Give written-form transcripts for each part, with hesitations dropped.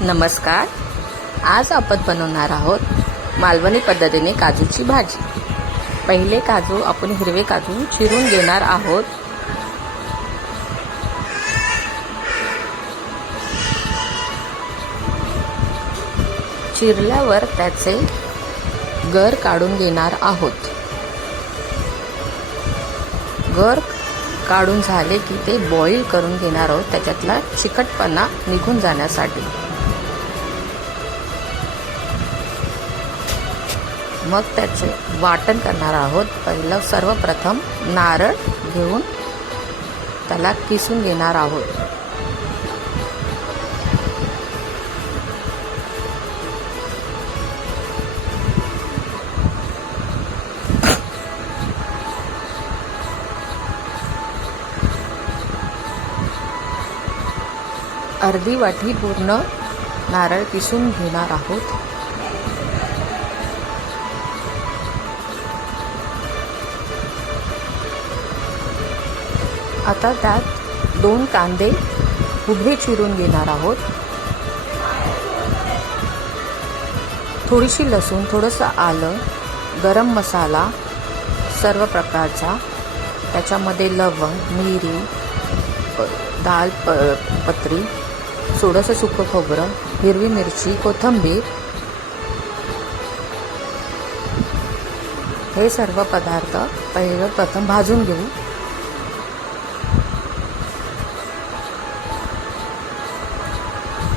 नमस्कार. आज आपण बनवणार आहोत मालवणी पद्धतीने काजूची भाजी. पहिले काजू आपण हिरवे काजू चिरून घेणार आहोत. चिरल्यावर त्याचे गर काढून घेणार आहोत. गर काढून झाले की ते बॉईल करून घेणार आहोत, त्याच्यातला चिकटपणा निघून जाण्यासाठी. मग त्याचे वाटण करणार आहोत. पहिलं सर्वप्रथम नारळ घेऊन त्याला किसून घेणार आहोत. अर्धी वाटी पूर्ण नारळ किसून घेणार आहोत. आता त्यात 2 कांदे उभे चिरून घेणार आहोत. थोडीशी लसूण, थोडंसं आलं, गरम मसाला सर्व प्रकारचा, त्याच्यामध्ये लवंग, मिरी, पत्री, थोडंसं सुकं खोबरं, हिरवी मिरची, कोथिंबीर, हे सर्व पदार्थ प्रथम भाजून घेऊ.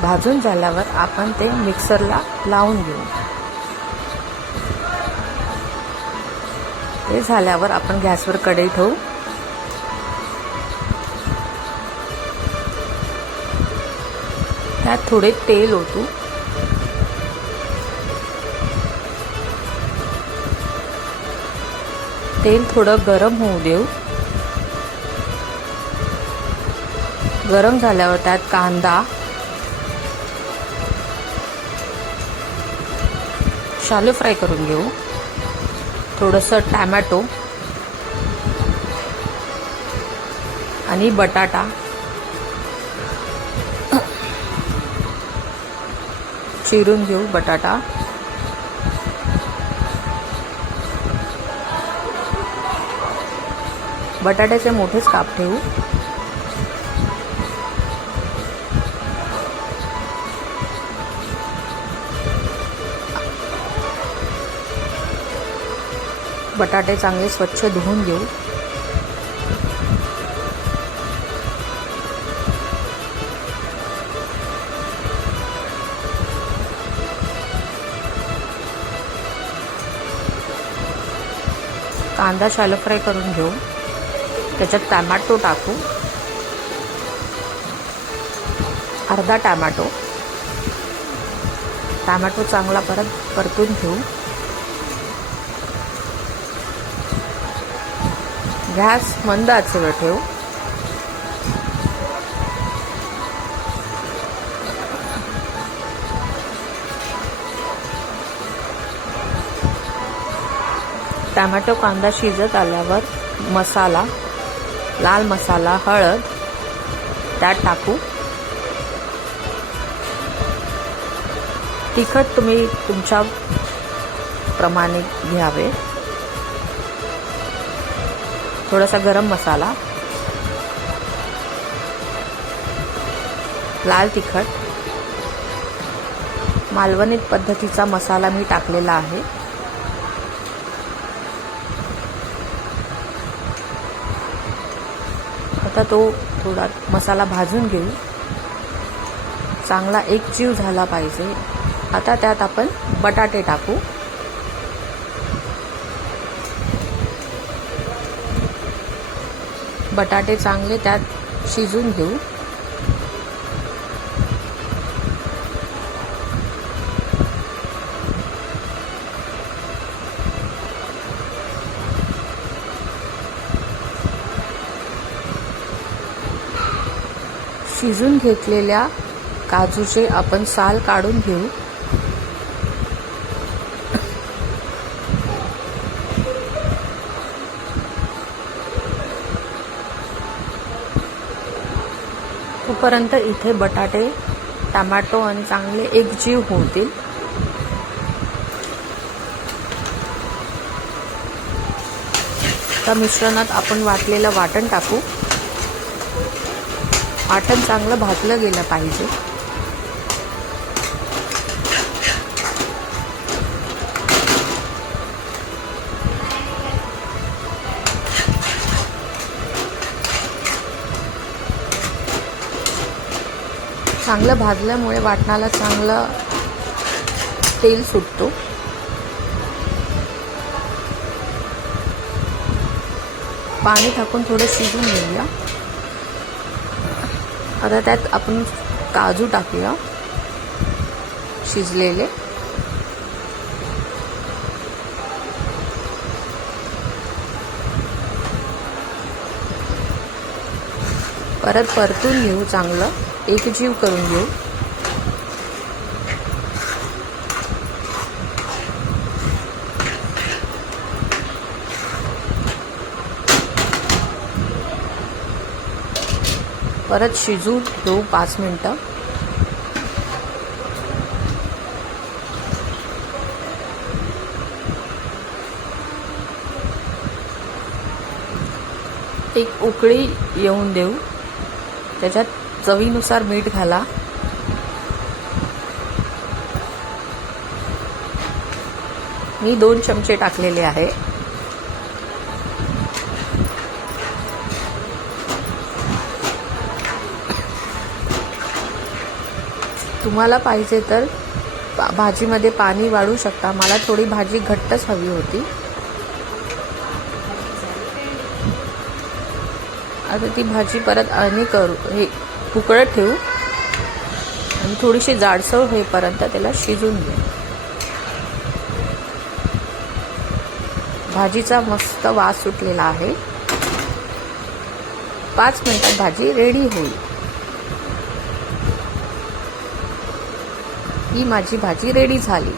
भाजून झाल्यावर आपण ते मिक्सरला लावून घेऊ. ते झाल्यावर आपण गॅसवर कढई ठेवू. त्यात थोडे तेल ओतू. तेल थोडं गरम होऊ देऊ. गरम झाल्यावर त्यात कांदा, शालो फ्राय करून घेऊ. थोडंसं टॅमॅटो आणि बटाटा चिरून घेऊ. बटाट्याचे मोठेच काप ठेवू. बटाटे चांगले स्वच्छ धुवून घेऊ. कांदा शालो फ्राय करून घेऊ. त्याच्यात टॅमॅटो टाकू. अर्धा टॅमॅटो चांगला परतून घेऊ. गॅस मंद आचेवर ठेवू. टॅमॅटो कांदा शिजत आल्यावर मसाला, लाल मसाला, हळद त्यात टाकू. तिखट तुम्ही तुमच्या प्रमाणे घ्यावे. थोडासा गरम मसाला, लाल तिखट, मालवणी पद्धतीचा मसाला मी टाकलेला आहे. आता तो थोडा मसाला भाजून घेऊ. चांगला एकजीव झाला पाहिजे. आता त्यात आपण बटाटे टाकू. बटाटे चांगले त्यात शिजून घेऊ. शिजून घेतलेल्या काजूचे आपण साल काढून घेऊ. तोपर्यंत इथे बटाटे टमाटो आणि चांगले एकजीव होतील. त्या मिश्रणात आपण वाटलेलं वाटण टाकू. वाटण चांगलं भाजलं गेलं पाहिजे. चांगलं भाजल्यामुळे वाटणाला चांगलं तेल सुटतो. पाणी टाकून थोडं शिजवून घेऊया. आता त्यात आपण काजू टाकूया शिजलेले. परत परतून घेऊ, चांगलं एकजीव करून घेऊ. परत शिजू देऊ 5 मिनिटं. एक उकळी येऊन देऊ. त्याच्यात चवीनुसार मीठ घाला. मी 2 चमचे टाकलेले आहे. तुम्हाला पाहिजे तर भाजीमध्ये पाणी वाढवू शकता. मला थोडी भाजी घट्टच हवी होती. आता ती भाजी परत आणि करू, हे उकळत ठेवू आणि थोडीशी जाडसर होईपर्यंत त्याला शिजून घेऊ. भाजीचा मस्त वास सुटलेला आहे. 5 मिनिटात भाजी रेडी होईल. ही माझी भाजी रेडी झाली.